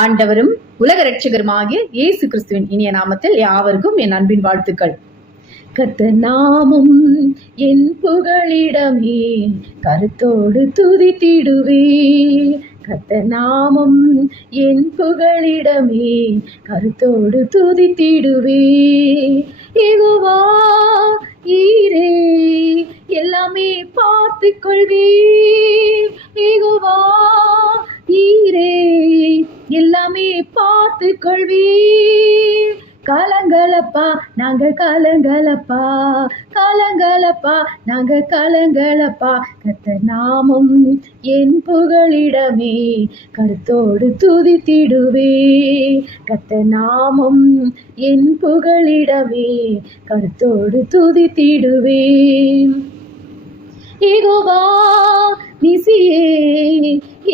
ஆண்டவரும் உலக ரட்சகருமாகிய இயேசு கிறிஸ்துவின் இனிய நாமத்தில் யாவருக்கும் என் அன்பின் வாழ்த்துக்கள் கத்த நாமும் என் புகழிடமே கருத்தோடு துதித்திடுவே கத்த நாமும் என் புகழிடமே கருத்தோடு துதித்திடுவே இகுவா ஈரே எல்லாமே பார்த்து கொள்வே இகுவா எல்லாமே பார்த்து கொள்வி கலங்கலப்பா நாங்க காலங்களப்பா கலங்கலப்பா நாங்க கலங்கலப்பா கத்த நாமம் என் புகழிடமே கருத்தோடு துதித்திடுவே கத்த நாமம் என் புகழிடமே கருத்தோடு துதித்திடுவேன் ஏகோவா நிசியே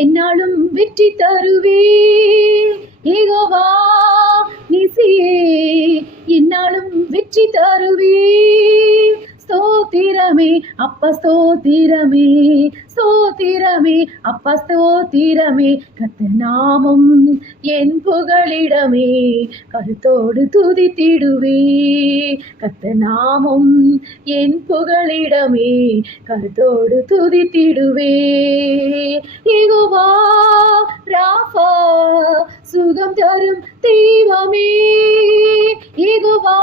என்னாலும் வெற்றி தருவே ஏகோவா நிசியே என்னாலும் வெற்றி தருவே ஸ்தோத்திரமே அப்ப ஸ்தோத்திரமே ஸ்தோத்திரமே அப்பா ஸ்தோத்திரமே கத்த நாமம் என் புகழிடமே கருத்தோடு துதித்திடுவே கத்த நாமம் என் புகழிடமே கருத்தோடு துதித்திடுவே இகுவா ராஃபா சுகம் தரும் தீவமே இகுவா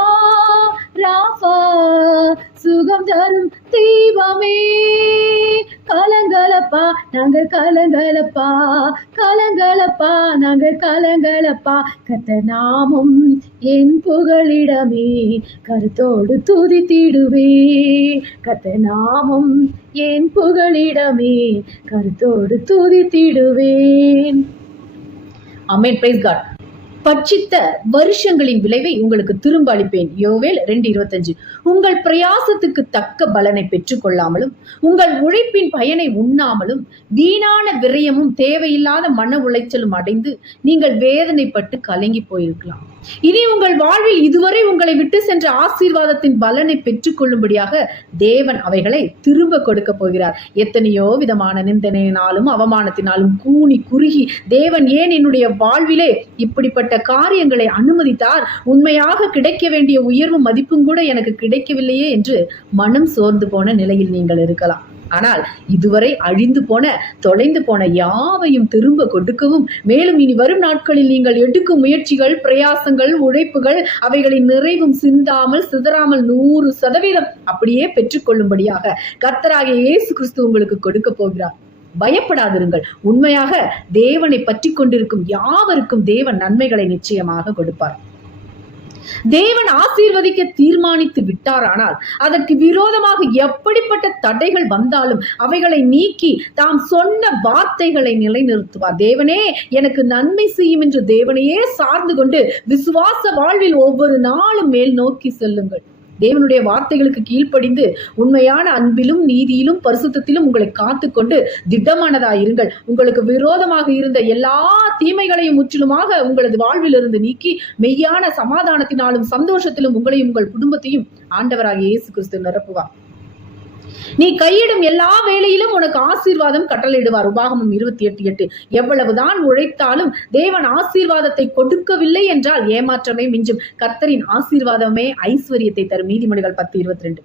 ராஃபா சுகம் தரும் தீபமே காலங்களப்பா நாங்க காலங்களப்பா காலங்களப்பா நாங்க காலங்களப்பா கத்த நாமும் என் புகழிடமே கருத்தோடு துதி தீடுவே கத்த நாமும் என் புகழிடமே கருத்தோடு துதி தீடுவேன் அமேன் பிரைஸ் காட் பட்சித்த வருஷங்களின் விளைவை உங்களுக்கு திரும்ப அளிப்பேன் யோவேல் ரெண்டு இருபத்தஞ்சு உங்கள் பிரயாசத்துக்கு தக்க பலனை பெற்றுக் கொள்ளாமலும் உங்கள் உழைப்பின் பயனை உண்ணாமலும் வீணான விரயமும் தேவையில்லாத மன உளைச்சலும் அடைந்து நீங்கள் வேதனைப்பட்டு கலங்கி போயிருக்கலாம் இனி உங்கள் வாழ்வில் இதுவரை உங்களை விட்டு சென்ற ஆசீர்வாதத்தின் பலனை பெற்றுக் கொள்ளும்படியாக தேவன் அவைகளை திரும்ப கொடுக்க போகிறார் எத்தனையோ விதமான நிந்தனையினாலும் அவமானத்தினாலும் கூணி குறுகி தேவன் ஏன் என்னுடைய வாழ்விலே இப்படிப்பட்ட இப்படிப்பட்ட காரியங்களை அனுமதித்தார் உண்மையாக கிடைக்க வேண்டிய உயர்வும் மதிப்பும் கூட எனக்கு கிடைக்கவில்லையே என்று மனம் சோர்ந்து போன நிலையில் நீங்கள் இருக்கலாம் ஆனால் இதுவரை அழிந்து போன தொலைந்து போன யாவையும் திரும்ப கொடுக்கவும் மேலும் இனி வரும் நாட்களில் நீங்கள் எடுக்கும் முயற்சிகள் பிரயாசங்கள் உழைப்புகள் அவைகளின் நிறைவும் சிந்தாமல் சிதறாமல் நூறு சதவீதம் அப்படியே பெற்றுக்கொள்ளும்படியாக கர்த்தராகிய இயேசு கிறிஸ்து உங்களுக்கு கொடுக்க போகிறார் பயப்படாதிருங்கள் உண்மையாக தேவனை பற்றி கொண்டிருக்கும் யாவருக்கும் தேவன் நன்மைகளை நிச்சயமாக கொடுப்பார் தேவன் ஆசீர்வதிக்க தீர்மானித்து விட்டாரானால் அதற்கு விரோதமாக எப்படிப்பட்ட தடைகள் வந்தாலும் அவைகளை நீக்கி தாம் சொன்ன வார்த்தைகளை நிலைநிறுத்துவார் தேவனே எனக்கு நன்மை செய்யும் என்று தேவனையே சார்ந்து கொண்டு விசுவாச வாழ்வில் ஒவ்வொரு நாளும் மேல் நோக்கி செல்லுங்கள் தேவனுடைய வார்த்தைகளுக்கு கீழ்ப்படிந்து உண்மையான அன்பிலும் நீதியிலும் பரிசுத்திலும் உங்களை காத்துக்கொண்டு திட்டமானதா இருங்கள் உங்களுக்கு விரோதமாக இருந்த எல்லா தீமைகளையும் முற்றிலுமாக உங்களது வாழ்விலிருந்து நீக்கி மெய்யான சமாதானத்தினாலும் சந்தோஷத்திலும் உங்களையும் உங்கள் குடும்பத்தையும் ஆண்டவராக இயேசு கிறிஸ்து நிரப்புவார் நீ கையிடும் எல்லா வேலையிலும் உனக்கு ஆசீர்வாதம் கட்டளையிடுவார் உபாகமும் இருபத்தி எட்டு எட்டு எவ்வளவுதான் உழைத்தாலும் தேவன் ஆசீர்வாதத்தை கொடுக்கவில்லை என்றால் ஏமாற்றமே மிஞ்சும் கர்த்தரின் ஆசீர்வாதமே ஐஸ்வர்யத்தை தரும் நீதிமொழிகள் பத்து இருபத்தி ரெண்டு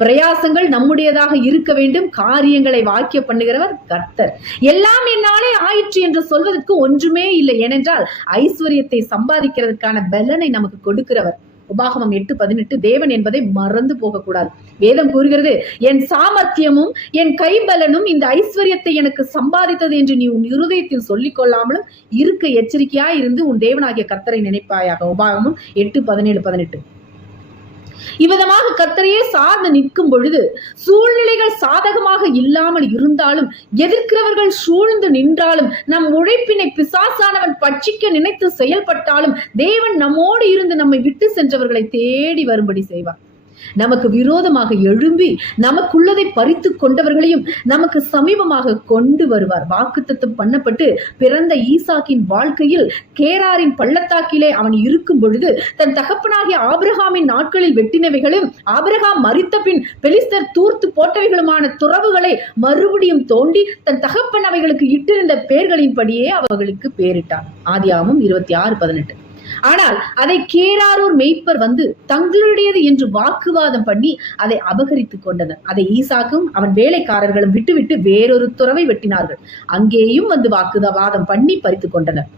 பிரயாசங்கள் நம்முடையதாக இருக்க வேண்டும் காரியங்களை வாக்கிய பண்ணுகிறவர் கர்த்தர் எல்லாம் என்னாலே ஆயிற்று என்று சொல்வதற்கு ஒன்றுமே இல்லை ஏனென்றால் ஐஸ்வர்யத்தை சம்பாதிக்கிறதுக்கான பலனை நமக்கு கொடுக்கிறவர் உபாகமம் எட்டு பதினெட்டு தேவன் என்பதை மறந்து போகக்கூடாது வேதம் கூறுகிறது என் சாமர்த்தியமும் என் கைபலனும் இந்த ஐஸ்வர்யத்தை எனக்கு சம்பாதித்தது என்று நீ உன் இருதயத்தில் சொல்லிக் கொள்ளாமலும் இருக்க எச்சரிக்கையா இருந்து உன் தேவனாகிய கர்த்தரை நினைப்பாயாக உபாகமும் எட்டு பதினேழு பதினெட்டு இவ்விதமாக கத்தரையே சார்ந்து நிற்கும் பொழுது சூழ்நிலைகள் சாதகமாக இல்லாமல் இருந்தாலும் எதிர்க்கிறவர்கள் சூழ்ந்து நின்றாலும் நம் உழைப்பினை பிசாசானவன் பட்சிக்க நினைத்து செயல்பட்டாலும் தேவன் நம்மோடு இருந்து நம்மை விட்டு சென்றவர்களை தேடி வரும்படி செய்வார் நமக்கு விரோதமாக எழும்பி நமக்குள்ளதை பறித்து கொண்டவர்களையும் நமக்கு சமீபமாக கொண்டு வருவார் வாக்குத்தத்தம் பண்ணப்பட்டு பிறந்த ஈசாக்கின் வாழ்க்கையில் கேராரின் பள்ளத்தாக்கிலே அவன் இருக்கும் பொழுது தன் தகப்பனாகிய ஆபிரகாமின் நாட்களில் வெட்டினவைகளும் ஆபிரகாம் மறித்த பின் பெலிஸ்தர் தூர்த்து போட்டவைகளுமான துறவுகளை மறுபடியும் தோண்டி தன் தகப்பன் அவைகளுக்கு இட்டிருந்த பெயர்களின்படியே அவர்களுக்கு பெயரிட்டார் ஆதியாமும் இருபத்தி ஆறு பதினெட்டு ஆனால் அதை கேராரூர் மெய்ப்பர் வந்து தங்களுடையது என்று வாக்குவாதம் பண்ணி அதை அபகரித்துக் கொண்டனர் அதை ஈசாக்கும் அவன் வேலைக்காரர்களும் விட்டுவிட்டு வேறொரு துறவை வெட்டினார்கள் அங்கேயும் வந்து வாக்குவாதம் பண்ணி பறித்துக் கொண்டனர்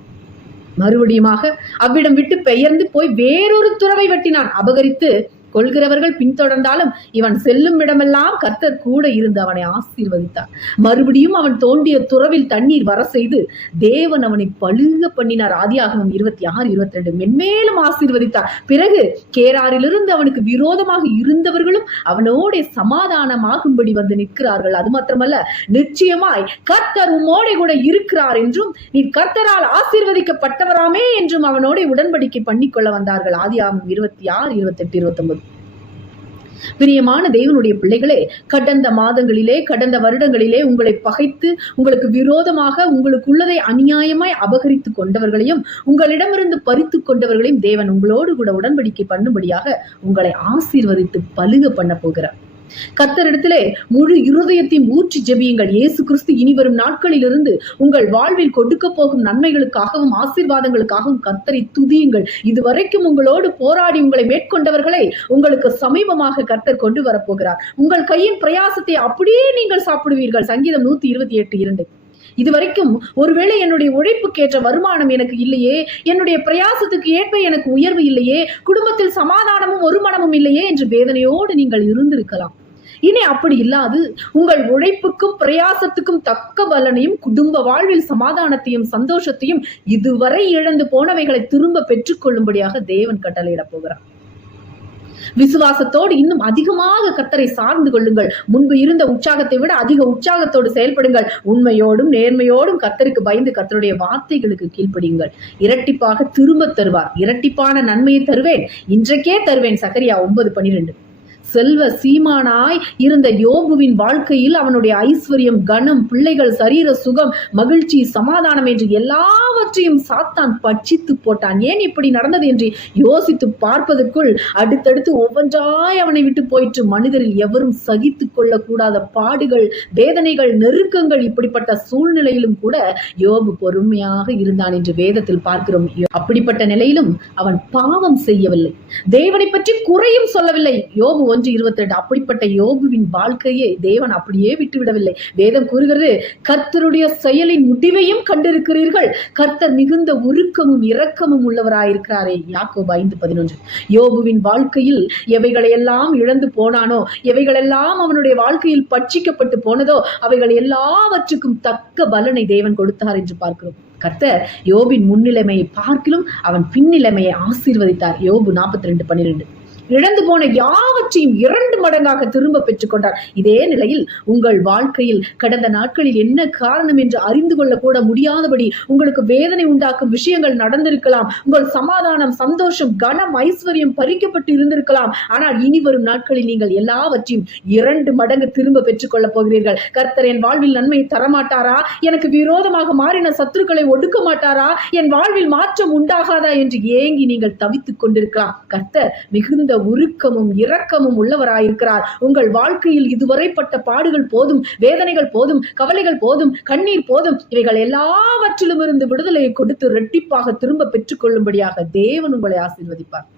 மறுபடியுமாக அவ்விடம் விட்டு பெயர்ந்து போய் வேறொரு துறவை வெட்டினான் அபகரித்து கொள்கிறவர்கள் பின்தொடர்ந்தாலும் இவன் செல்லும் இடமெல்லாம் கர்த்தர் கூட இருந்து அவனை ஆசீர்வதித்தார் மறுபடியும் அவன் தோண்டிய துறவில் தண்ணீர் வர செய்து தேவன் அவனை பழுக பண்ணினார் ஆதியாகவும் இருபத்தி ஆறு இருபத்தி ரெண்டு மென்மேலும் ஆசீர்வதித்தார் பிறகு கேராரிலிருந்து அவனுக்கு விரோதமாக இருந்தவர்களும் அவனோட சமாதானமாகும்படி வந்து நிற்கிறார்கள் அது மாத்திரமல்ல நிச்சயமாய் கர்த்தர் உம்மோட கூட இருக்கிறார் என்றும் நீ கர்த்தரால் ஆசீர்வதிக்கப்பட்டவராமே என்றும் அவனோட உடன்படிக்கை பண்ணிக்கொள்ள வந்தார்கள் ஆதியாகவும் இருபத்தி ஆறு இருபத்தெட்டு ஒன்பது பிரியமான தேவனுடைய பிள்ளைகளே கடந்த மாதங்களிலே கடந்த வருடங்களிலே உங்களை பகைத்து உங்களுக்கு விரோதமாக உங்களுக்குள்ளதை அநியாயமாய் அபகரித்து கொண்டவர்களையும் உங்களிடமிருந்து பறித்து கொண்டவர்களையும் தேவன் உங்களோடு கூட உடன்படிக்கை பண்ணும்படியாக உங்களை ஆசீர்வதித்து பழுக பண்ண போகிறார் கத்தரிடத்திலே முழு இருதயத்தையும் ஊற்றி ஜெபியுங்கள் இயேசு கிறிஸ்து இனிவரும் நாட்களிலிருந்து உங்கள் வாழ்வில் கொடுக்க போகும் நன்மைகளுக்காகவும் ஆசீர்வாதங்களுக்காகவும் கத்தரை துதியுங்கள் இதுவரைக்கும் உங்களோடு போராடி உங்களை மேற்கொண்டவர்களை உங்களுக்கு சமீபமாக கர்த்தர் கொண்டு வரப்போகிறார் உங்கள் கையின் பிரயாசத்தை அப்படியே நீங்கள் சாப்பிடுவீர்கள் சங்கீதம் நூத்தி இருபத்தி எட்டு இரண்டு இதுவரைக்கும் ஒருவேளை என்னுடைய உழைப்புக்கேற்ற வருமானம் எனக்கு இல்லையே என்னுடைய பிரயாசத்துக்கு ஏற்ப எனக்கு உயர்வு இல்லையே குடும்பத்தில் சமாதானமும் ஒருமணமும் இல்லையே என்று வேதனையோடு நீங்கள் இருந்திருக்கலாம் இனி அப்படி இல்லாது உங்கள் உழைப்புக்கும் பிரயாசத்துக்கும் தக்க பலனையும் குடும்ப வாழ்வில் சமாதானத்தையும் சந்தோஷத்தையும் இதுவரை இழந்து போனவைகளை திரும்ப பெற்றுக்கொள்ளும்படியாக தேவன் கட்டளையிடப் போகிறார் விசுவாசத்தோடு இன்னும் அதிகமாக கத்தரை சார்ந்து கொள்ளுங்கள் முன்பு இருந்த உற்சாகத்தை விட அதிக உற்சாகத்தோடு செயல்படுங்கள் உண்மையோடும் நேர்மையோடும் கத்தருக்கு பயந்து கத்தருடைய வார்த்தைகளுக்கு கீழ்ப்படியுங்கள் இரட்டிப்பாக திரும்ப தருவார் இரட்டிப்பான நன்மையை தருவேன் இன்றைக்கே தருவேன் சகரியா ஒன்பது பனிரெண்டு செல்வ சீமானாய் இருந்த யோபுவின் வாழ்க்கையில் அவனுடைய ஐஸ்வர்யம் கனம் பிள்ளைகள் சரீர சுகம் மகிழ்ச்சி சமாதானம் என்று எல்லாவற்றையும் சாத்தான் பட்சித்து போட்டான் ஏன் இப்படி நடந்தது என்று யோசித்து பார்ப்பதற்குள் அடுத்தடுத்து ஒவ்வொன்றாய் அவனை விட்டு போயிற்று மனிதரில் எவரும் சகித்து கூடாத பாடுகள் வேதனைகள் நெருக்கங்கள் இப்படிப்பட்ட சூழ்நிலையிலும் கூட யோபு பொறுமையாக இருந்தான் என்று வேதத்தில் பார்க்கிறோம் அப்படிப்பட்ட நிலையிலும் அவன் பாவம் செய்யவில்லை தேவனை பற்றி குறையும் சொல்லவில்லை யோபு ஒன்று இருபத்தெட்டு அப்படிப்பட்ட யோபுவின் வாழ்க்கையை தேவன் அப்படியே விட்டுவிடவில்லை வேதம் கூறுகிறது கர்த்தருடைய செயலின் முடிவையும் கண்டிருக்கிறீர்கள் கர்த்தர் மிகுந்த உருக்கமும் இரக்கமும் உள்ளவராயிருக்கிறாரே யாக்கோ ஐந்து பதினொன்று யோபுவின் வாழ்க்கையில் எவைகளையெல்லாம் இழந்து போனானோ எவைகளெல்லாம் அவனுடைய வாழ்க்கையில் பட்சிக்கப்பட்டு போனதோ அவைகள் எல்லாவற்றுக்கும் தக்க பலனை தேவன் கொடுத்தார் என்று பார்க்கிறோம் கர்த்தர் யோபின் முன்னிலைமையை பார்க்கிலும் அவன் பின்னிலைமையை ஆசீர்வதித்தார் யோபு நாற்பத்தி ரெண்டு பன்னிரெண்டு இழந்து போன யாவற்றையும் இரண்டு மடங்காக திரும்ப கொண்டார் இதே நிலையில் உங்கள் வாழ்க்கையில் கடந்த நாட்களில் என்ன காரணம் என்று அறிந்து கொள்ளக்கூட முடியாதபடி உங்களுக்கு வேதனை உண்டாக்கும் விஷயங்கள் நடந்திருக்கலாம் உங்கள் சமாதானம் சந்தோஷம் கனம் ஐஸ்வர்யம் பறிக்கப்பட்டு இருந்திருக்கலாம் ஆனால் இனி வரும் நாட்களில் நீங்கள் எல்லாவற்றையும் இரண்டு மடங்கு திரும்ப கொள்ளப் போகிறீர்கள் கர்த்தர் என் வாழ்வில் நன்மை தரமாட்டாரா எனக்கு விரோதமாக மாறின சத்துருக்களை ஒடுக்க மாட்டாரா என் வாழ்வில் மாற்றம் உண்டாகாதா என்று ஏங்கி நீங்கள் தவித்துக் கொண்டிருக்கலாம் கர்த்தர் மிகுந்த உருக்கமும் இரக்கமும் உள்ளவராயிருக்கிறார் உங்கள் வாழ்க்கையில் இதுவரை பட்ட பாடுகள் போதும் வேதனைகள் போதும் கவலைகள் போதும் கண்ணீர் போதும் இவைகள் எல்லாவற்றிலும் இருந்து விடுதலையை கொடுத்து ரெட்டிப்பாக திரும்ப பெற்றுக்கொள்ளும்படியாக தேவன் உங்களை ஆசீர்வதிப்பார்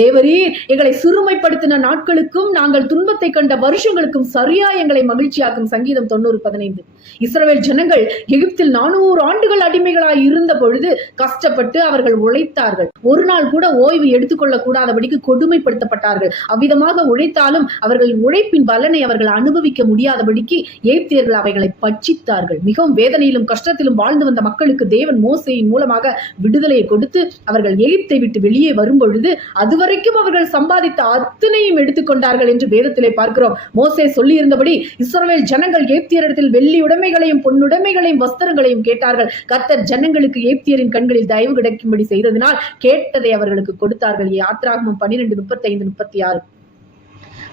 தேவரே எங்களை சிறுமைப்படுத்தின நாட்களுக்கும் நாங்கள் துன்பத்தை கண்ட வருஷங்களுக்கும் சரியா எங்களை மகிழ்ச்சியாக்கும் சங்கீதம் தொண்ணூறு பதினைந்து இஸ்ரவேல் ஜனங்கள் எகிப்தில் நானூறு ஆண்டுகள் அடிமைகளாய் இருந்த பொழுது கஷ்டப்பட்டு அவர்கள் உழைத்தார்கள் ஒரு நாள் கூட ஓய்வு எடுத்துக்கொள்ள கூடாதபடிக்கு கொடுமைப்படுத்தப்பட்டார்கள் அவ்விதமாக உழைத்தாலும் அவர்கள் உழைப்பின் பலனை அவர்கள் அனுபவிக்க முடியாதபடிக்கு எகிப்தியர்கள் அவைகளை பட்சித்தார்கள் மிகவும் வேதனையிலும் கஷ்டத்திலும் வாழ்ந்து வந்த மக்களுக்கு தேவன் மோசையின் மூலமாக விடுதலையை கொடுத்து அவர்கள் எகிப்தை விட்டு வெளியே வரும் பொழுது அது வரைக்கும் அவர்கள் சம்பாதித்த அத்தனையும் எடுத்துக்கொண்டார்கள் என்று வேதத்திலே பார்க்கிறோம் மோசே சொல்லி இருந்தபடி இஸ்ரவேல் ஜனங்கள் இடத்தில் வெள்ளி உடைமைகளையும் பொன்னுடைமைகளையும் வஸ்திரங்களையும் கேட்டார்கள் கர்த்தர் ஜனங்களுக்கு ஏப்தியரின் கண்களில் தயவு கிடைக்கும்படி செய்ததினால் கேட்டதை அவர்களுக்கு கொடுத்தார்கள் யாத்ராகமம் பன்னிரெண்டு முப்பத்தி ஐந்து முப்பத்தி ஆறு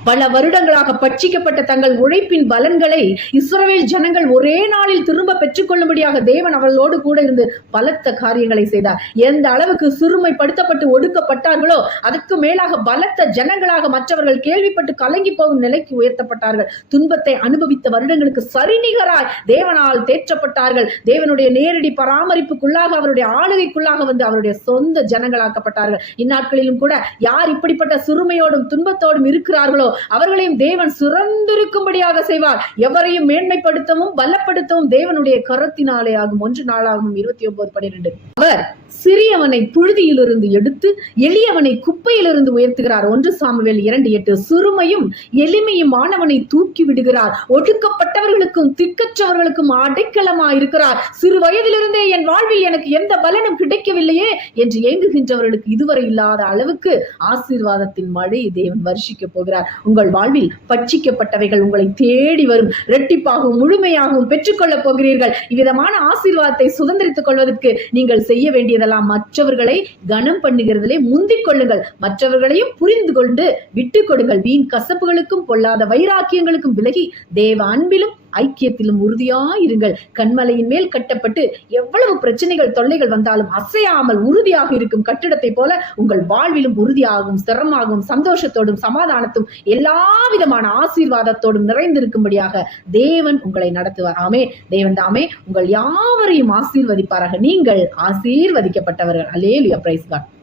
பல வருடங்களாக பட்சிக்கப்பட்ட தங்கள் உழைப்பின் பலன்களை இஸ்ரவேல் ஜனங்கள் ஒரே நாளில் திரும்ப பெற்றுக்கொள்ளும்படியாக தேவன் அவர்களோடு கூட இருந்து பலத்த காரியங்களை செய்தார் எந்த அளவுக்கு சிறுமைப்படுத்தப்பட்டு ஒடுக்கப்பட்டார்களோ அதற்கு மேலாக பலத்த ஜனங்களாக மற்றவர்கள் கேள்விப்பட்டு கலங்கி போகும் நிலைக்கு உயர்த்தப்பட்டார்கள் துன்பத்தை அனுபவித்த வருடங்களுக்கு சரிநிகராய் தேவனால் தேற்றப்பட்டார்கள் தேவனுடைய நேரடி பராமரிப்புக்குள்ளாக அவருடைய ஆளுகைக்குள்ளாக வந்து அவருடைய சொந்த ஜனங்களாக்கப்பட்டார்கள் இந்நாட்களிலும் கூட யார் இப்படிப்பட்ட சிறுமையோடும் துன்பத்தோடும் இருக்கிறார்களோ அவர்களையும் தேவன் சுரந்திருக்கும்படியாக செய்வார் எவரையும் மேன்மைப்படுத்தவும் பலப்படுத்தவும் தேவனுடைய கரத்தினாலே ஆகும் ஒன்று நாளாகும் இருபத்தி ஒன்பது பன்னிரெண்டு அவர் சிறியவனை புழுதியிலிருந்து எடுத்து எளியவனை குப்பையிலிருந்து உயர்த்துகிறார் ஒன்று சாமுவேல் இரண்டு எட்டு சிறுமையும் எளிமையும் மாணவனை தூக்கி விடுகிறார் ஒடுக்கப்பட்டவர்களுக்கும் திக்கற்றவர்களுக்கும் அடைக்கலமா இருக்கிறார் சிறு வயதிலிருந்தே என் வாழ்வில் எனக்கு எந்த பலனும் கிடைக்கவில்லையே என்று ஏங்குகின்றவர்களுக்கு இதுவரை இல்லாத அளவுக்கு ஆசீர்வாதத்தின் மழை தேவன் வருஷிக்க போகிறார் உங்கள் வாழ்வில் பட்சிக்கப்பட்டவைகள் உங்களை தேடி வரும் இரட்டிப்பாகவும் முழுமையாகவும் பெற்றுக்கொள்ளப் போகிறீர்கள் இவ்விதமான ஆசீர்வாதத்தை சுதந்திரித்துக் கொள்வதற்கு நீங்கள் செய்ய வேண்டியதெல்லாம் மற்றவர்களை கனம் பண்ணுகிறதிலே முந்திக் கொள்ளுங்கள் மற்றவர்களையும் புரிந்து கொண்டு விட்டுக் கொடுங்கள் வீண் கசப்புகளுக்கும் பொல்லாத வைராக்கியங்களுக்கும் விலகி தேவ அன்பிலும் ஐக்கியத்திலும் உறுதியாயிருங்கள் கண்மலையின் மேல் கட்டப்பட்டு எவ்வளவு பிரச்சனைகள் தொல்லைகள் வந்தாலும் அசையாமல் உறுதியாக இருக்கும் கட்டிடத்தை போல உங்கள் வாழ்விலும் உறுதியாகவும் ஸ்திரமாகவும் சந்தோஷத்தோடும் சமாதானத்தும் எல்லா விதமான ஆசீர்வாதத்தோடும் நிறைந்திருக்கும்படியாக தேவன் உங்களை நடத்துவார் ஆமே தேவன் தாமே உங்கள் யாவரையும் ஆசீர்வதிப்பாராக நீங்கள் ஆசீர்வதிக்கப்பட்டவர்கள் அலேலியா பிரைஸ்